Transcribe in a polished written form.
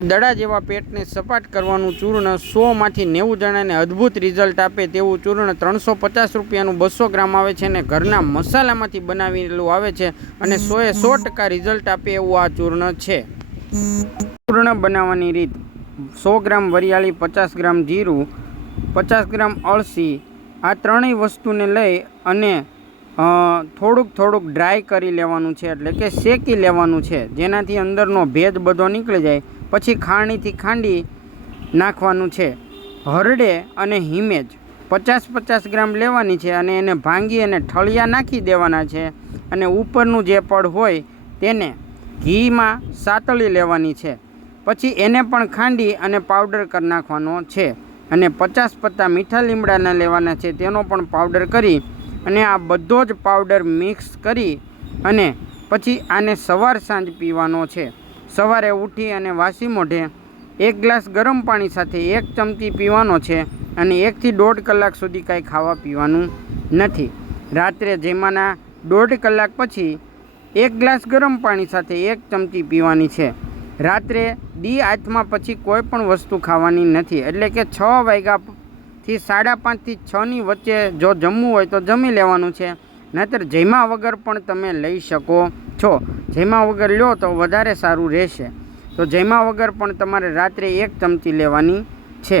દડા જેવા પેટને સપાટ કરવાનું ચૂર્ણ 100માંથી 90 જણાને અદ્ભુત રિઝલ્ટ આપે તેવું ચૂર્ણ 350 રૂપિયાનું 200 ગ્રામ આવે છે અને ઘરના મસાલામાંથી બનાવેલું આવે છે અને 100% રિઝલ્ટ આપે એવું આ ચૂર્ણ છે. ચૂર્ણ બનાવવાની રીત: 100 ગ્રામ વરિયાળી, 50 ગ્રામ જીરું, 50 ગ્રામ અળસી, આ ત્રણેય વસ્તુને લઈ અને થોડુંક ડ્રાય કરી લેવાનું છે, એટલે કે શેકી લેવાનું છે, જેનાથી અંદરનો ભેજ બધો નીકળી જાય. પછી ખાણીથી ખાંડી નાખવાનું છે. હરડે અને હિમેજ 50-50 ગ્રામ લેવાની છે અને એને ભાંગી અને ઠળિયા નાખી દેવાના છે અને ઉપરનું જે પડ હોય તેને ઘીમાં સાતળી લેવાની છે. પછી એને પણ ખાંડી અને પાવડર કરી નાખવાનો છે અને 50 પત્તા મીઠા લીમડાના લેવાના છે, તેનો પણ પાવડર કરી અને આ બધો જ પાવડર મિક્સ કરી અને પછી આને સવાર સાંજ પીવાનો છે. સવારે ઉઠી અને વાસી મોઢે 1 ગ્લાસ ગરમ પાણી સાથે 1 ચમચી પીવાનો છે અને 1 થી 1.5 કલાક સુધી કાંઈ ખાવા પીવાનું નથી. રાત્રે જમવાના 1.5 કલાક પછી 1 ગ્લાસ ગરમ પાણી સાથે 1 ચમચી પીવાની છે. રાત્રે દી આથમા પછી કોઈ પણ વસ્તુ ખાવાની નથી, એટલે કે 6 વાગ્યાથી 5:30 થી 6ની વચ્ચે જો જમવું હોય તો જમી લેવાનું છે, નહીંતર જમ્યા વગર પણ તમે લઈ શકો છો. જમ્યા વગર લો તો વધારે સારું રહેશે. તો જમ્યા વગર પણ તમારે રાત્રે 1 ચમચી લેવાની છે.